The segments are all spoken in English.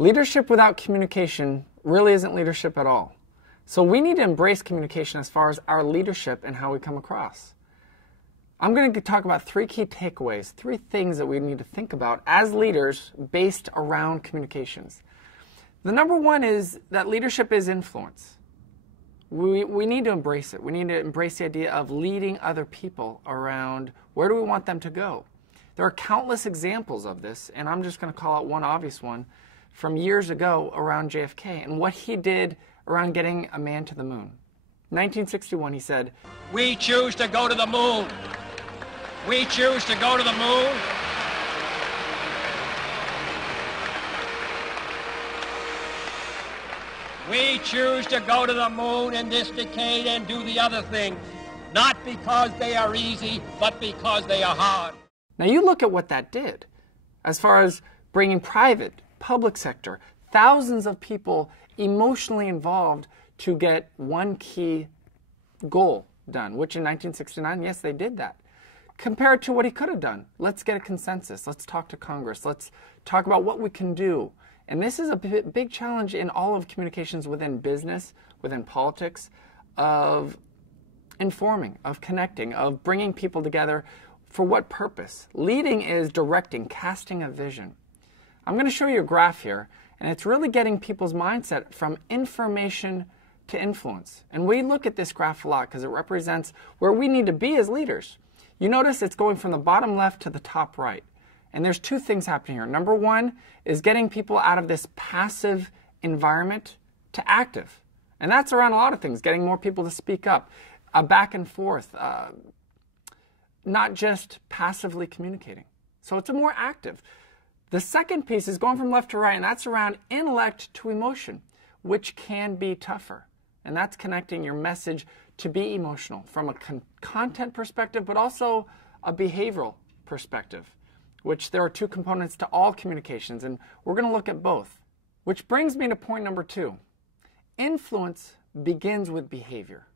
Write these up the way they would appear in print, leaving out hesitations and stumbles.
Leadership without communication really isn't leadership at all. So we need to embrace communication as far as our leadership and how we come across. I'm going to talk about 3 key takeaways, 3 things that we need to think about as leaders based around communications. The number one is that leadership is influence. We need to embrace it. We need to embrace the idea of leading other people around where do we want them to go. There are countless examples of this, and I'm just going to call out one obvious one from years ago around JFK and what he did around getting a man to the moon. 1961, he said, "We choose to go to the moon. We choose to go to the moon. We choose to go to the moon in this decade and do the other things, not because they are easy, but because they are hard." Now you look at what that did as far as bringing private, public sector, thousands of people emotionally involved to get one key goal done, which in 1969, yes, they did that. Compared to what he could have done. Let's get a consensus. Let's talk to Congress. Let's talk about what we can do. And this is a big challenge in all of communications within business, within politics, of informing, of connecting, of bringing people together. For what purpose? Leading is directing, casting a vision. I'm going to show you a graph here, and it's really getting people's mindset from information to influence. And we look at this graph a lot because it represents where we need to be as leaders. You notice it's going from the bottom left to the top right. And there's 2 things happening here. Number one is getting people out of this passive environment to active. And that's around a lot of things, getting more people to speak up, back and forth, not just passively communicating. So it's a more active. The second piece is going from left to right, and that's around intellect to emotion, which can be tougher. And that's connecting your message to be emotional from a content perspective, but also a behavioral perspective, which there are 2 components to all communications, and we're going to look at both. Which brings me to point number 2. Influence begins with behavior.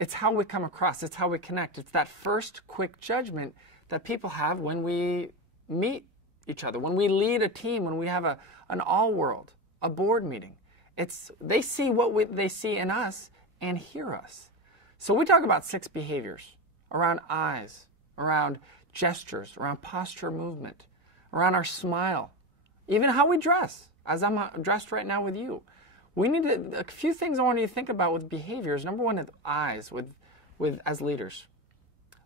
It's how we come across. It's how we connect. It's that first quick judgment that people have when we meet each other, when we lead a team, when we have an all-world, a board meeting. They see what they see in us and hear us. So we talk about 6 behaviors around eyes, around gestures, around posture movement, around our smile, even how we dress, as I'm dressed right now with you. We need a few things I want you to think about with behaviors. Number one is eyes as leaders.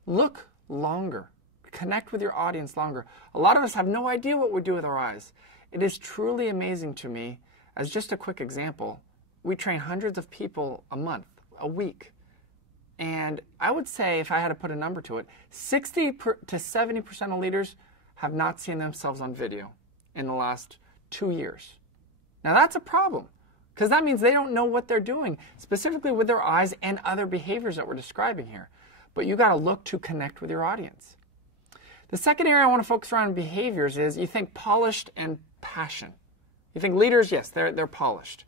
Look longer. Connect with your audience longer. A lot of us have no idea what we do with our eyes. It is truly amazing to me. As just a quick example, we train hundreds of people a month, a week. And I would say, if I had to put a number to it, 60 to 70% of leaders have not seen themselves on video in the last 2 years. Now that's a problem, because that means they don't know what they're doing, specifically with their eyes and other behaviors that we're describing here. But you got to look to connect with your audience. The second area I want to focus on behaviors is you think polished and passion. You think leaders, yes, they're polished.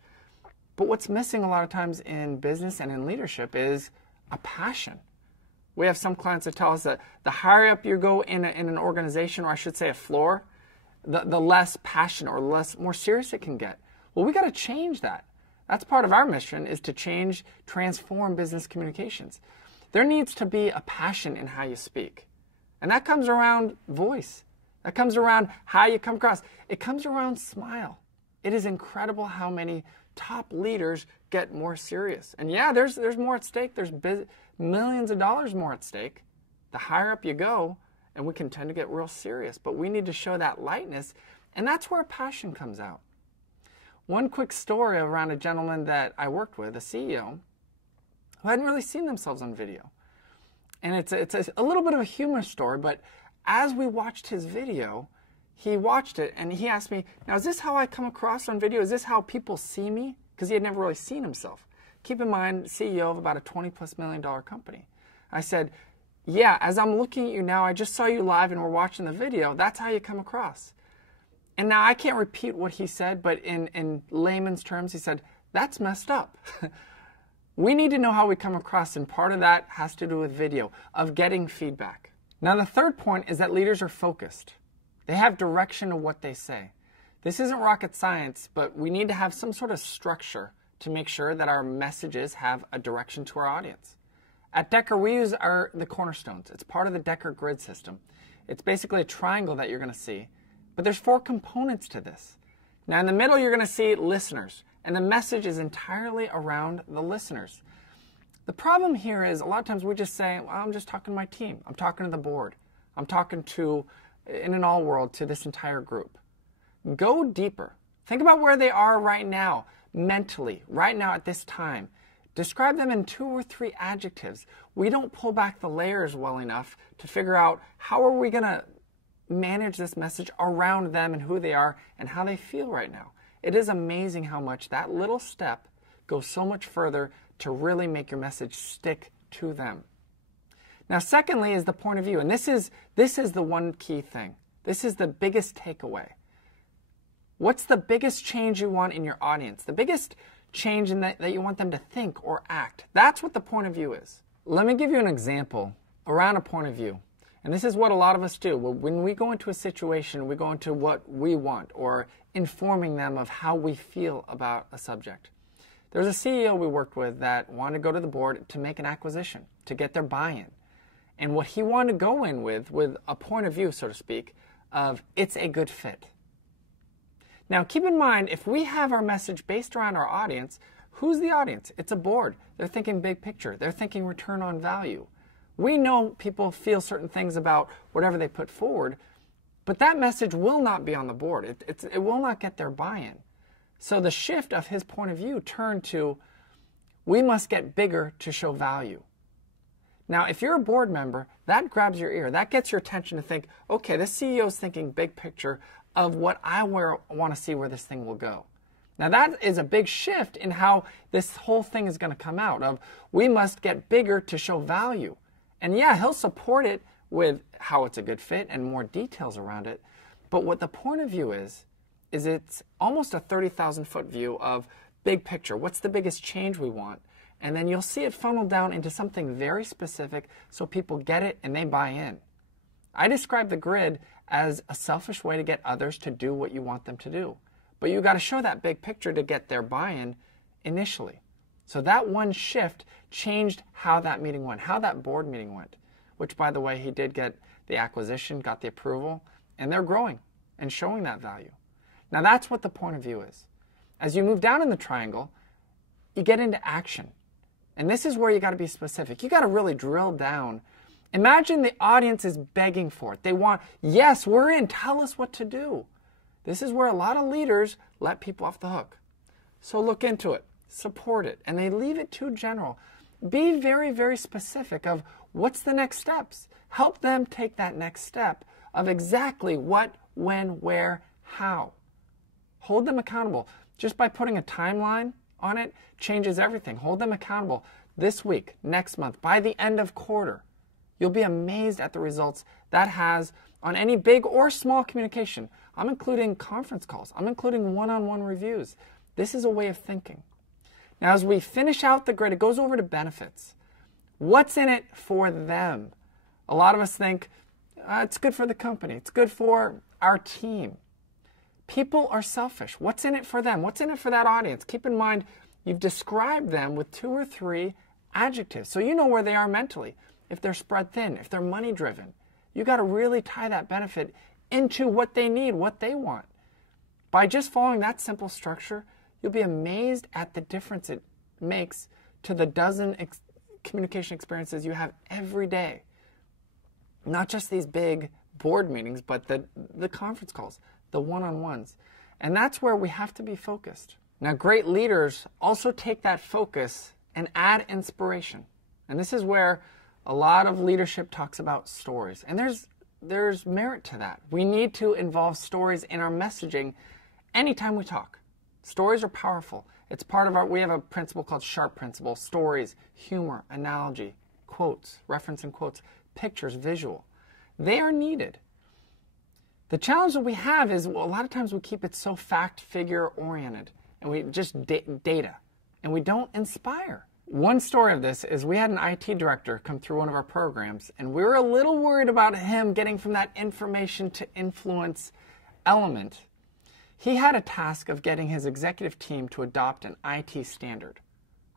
But what's missing a lot of times in business and in leadership is a passion. We have some clients that tell us that the higher up you go in an organization, or I should say a floor, the less passion or more serious it can get. Well, we got to change that. That's part of our mission, is to transform business communications. There needs to be a passion in how you speak. And that comes around voice. That comes around how you come across. It comes around smile. It is incredible how many top leaders get more serious. And yeah, there's more at stake. There's millions of dollars more at stake. The higher up you go, and we can tend to get real serious. But we need to show that lightness, and that's where passion comes out. One quick story around a gentleman that I worked with, a CEO, who hadn't really seen themselves on video. And it's a little bit of a humorous story, but as we watched his video, he watched it and he asked me, now is this how I come across on video? Is this how people see me? Because he had never really seen himself. Keep in mind, CEO of about a $20+ million company. I said, yeah, as I'm looking at you now, I just saw you live and we're watching the video. That's how you come across. And now I can't repeat what he said, but in layman's terms, he said, that's messed up. We need to know how we come across, and part of that has to do with video, of getting feedback. Now the third point is that leaders are focused. They have direction of what they say. This isn't rocket science, but we need to have some sort of structure to make sure that our messages have a direction to our audience. At Decker, we use the cornerstones. It's part of the Decker grid system. It's basically a triangle that you're going to see, but there's 4 components to this. Now in the middle, you're going to see listeners, and the message is entirely around the listeners. The problem here is a lot of times we just say, well, I'm just talking to my team. I'm talking to the board. I'm talking to, in an all world, to this entire group. Go deeper. Think about where they are right now, mentally, right now at this time. Describe them in 2 or 3 adjectives. We don't pull back the layers well enough to figure out how are we going to manage this message around them and who they are and how they feel right now. It is amazing how much that little step goes so much further to really make your message stick to them. Now, secondly is the point of view, and this is the one key thing. This is the biggest takeaway. What's the biggest change you want in your audience? The biggest change in that you want them to think or act. That's what the point of view is. Let me give you an example around a point of view. And this is what a lot of us do. When we go into a situation, we go into what we want or informing them of how we feel about a subject. There's a CEO we worked with that wanted to go to the board to make an acquisition, to get their buy-in. And what he wanted to go in with a point of view, so to speak, of it's a good fit. Now, keep in mind, if we have our message based around our audience, who's the audience? It's a board. They're thinking big picture. They're thinking return on value. We know people feel certain things about whatever they put forward, but that message will not be on the board. It will not get their buy-in. So the shift of his point of view turned to, we must get bigger to show value. Now, if you're a board member, that grabs your ear. That gets your attention to think, okay, this CEO is thinking big picture of what I want to see where this thing will go. Now, that is a big shift in how this whole thing is going to come out of, we must get bigger to show value. And yeah, he'll support it with how it's a good fit and more details around it. But what the point of view is it's almost a 30,000-foot view of big picture. What's the biggest change we want? And then you'll see it funnel down into something very specific so people get it and they buy in. I describe the grid as a selfish way to get others to do what you want them to do. But you got to show that big picture to get their buy-in initially. So that one shift changed how that meeting went, how that board meeting went, which, by the way, he did get the acquisition, got the approval, and they're growing and showing that value. Now, that's what the point of view is. As you move down in the triangle, you get into action. And this is where you got to be specific. You got to really drill down. Imagine the audience is begging for it. They want, yes, we're in. Tell us what to do. This is where a lot of leaders let people off the hook. So look into it. Support it. And they leave it too general. Be very, very specific of what's the next steps. Help them take that next step of exactly what, when, where, how. Hold them accountable. Just by putting a timeline on it changes everything. Hold them accountable this week, next month, by the end of quarter. You'll be amazed at the results that has on any big or small communication. I'm including conference calls. I'm including one-on-one reviews. This is a way of thinking. Now, as we finish out the grid, it goes over to benefits. What's in it for them? A lot of us think, it's good for the company. It's good for our team. People are selfish. What's in it for them? What's in it for that audience? Keep in mind, you've described them with 2 or 3 adjectives. So you know where they are mentally. If they're spread thin, if they're money driven, you got to really tie that benefit into what they need, what they want. By just following that simple structure, you'll be amazed at the difference it makes to the dozen communication experiences you have every day. Not just these big board meetings, but the conference calls, the one-on-ones. And that's where we have to be focused. Now, great leaders also take that focus and add inspiration. And this is where a lot of leadership talks about stories. And there's merit to that. We need to involve stories in our messaging anytime we talk. Stories are powerful. It's part of we have a principle called SHARP principle. Stories, humor, analogy, quotes, reference and quotes, pictures, visual. They are needed. The challenge that we have is, well, a lot of times we keep it so fact figure oriented and we just data and we don't inspire. One story of this is we had an IT director come through one of our programs and we were a little worried about him getting from that information to influence element. he had a task of getting his executive team to adopt an IT standard.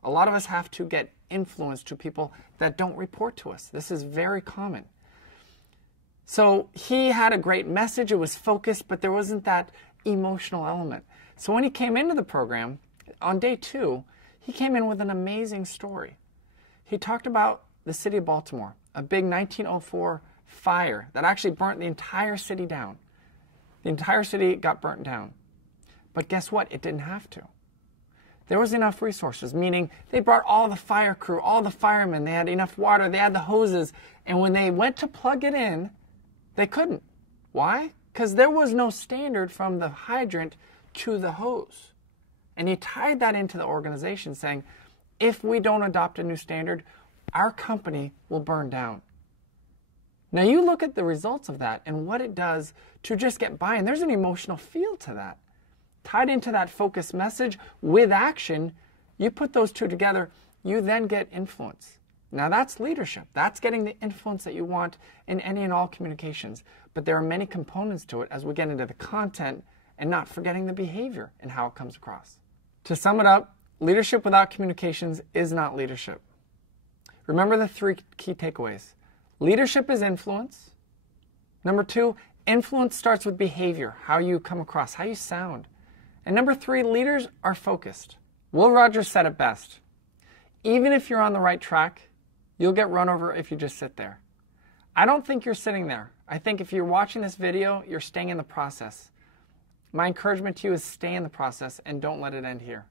A lot of us have to get influence to people that don't report to us. This is very common. So he had a great message. It was focused, but there wasn't that emotional element. So when he came into the program, on day 2, he came in with an amazing story. He talked about the city of Baltimore, a big 1904 fire that actually burnt the entire city down. The entire city got burnt down. But guess what? It didn't have to. There was enough resources, meaning they brought all the fire crew, all the firemen, they had enough water, they had the hoses, and when they went to plug it in, they couldn't. Why? Because there was no standard from the hydrant to the hose. And he tied that into the organization, saying, if we don't adopt a new standard, our company will burn down. Now you look at the results of that and what it does to just get by, and there's an emotional feel to that. Tied into that focused message with action, you put those two together, you then get influence. Now that's leadership. That's getting the influence that you want in any and all communications. But there are many components to it as we get into the content and not forgetting the behavior and how it comes across. To sum it up, leadership without communications is not leadership. Remember the 3 key takeaways. Leadership is influence. Number 2, influence starts with behavior, how you come across, how you sound. And number 3, leaders are focused. Will Rogers said it best. Even if you're on the right track, you'll get run over if you just sit there. I don't think you're sitting there. I think if you're watching this video, you're staying in the process. My encouragement to you is stay in the process and don't let it end here.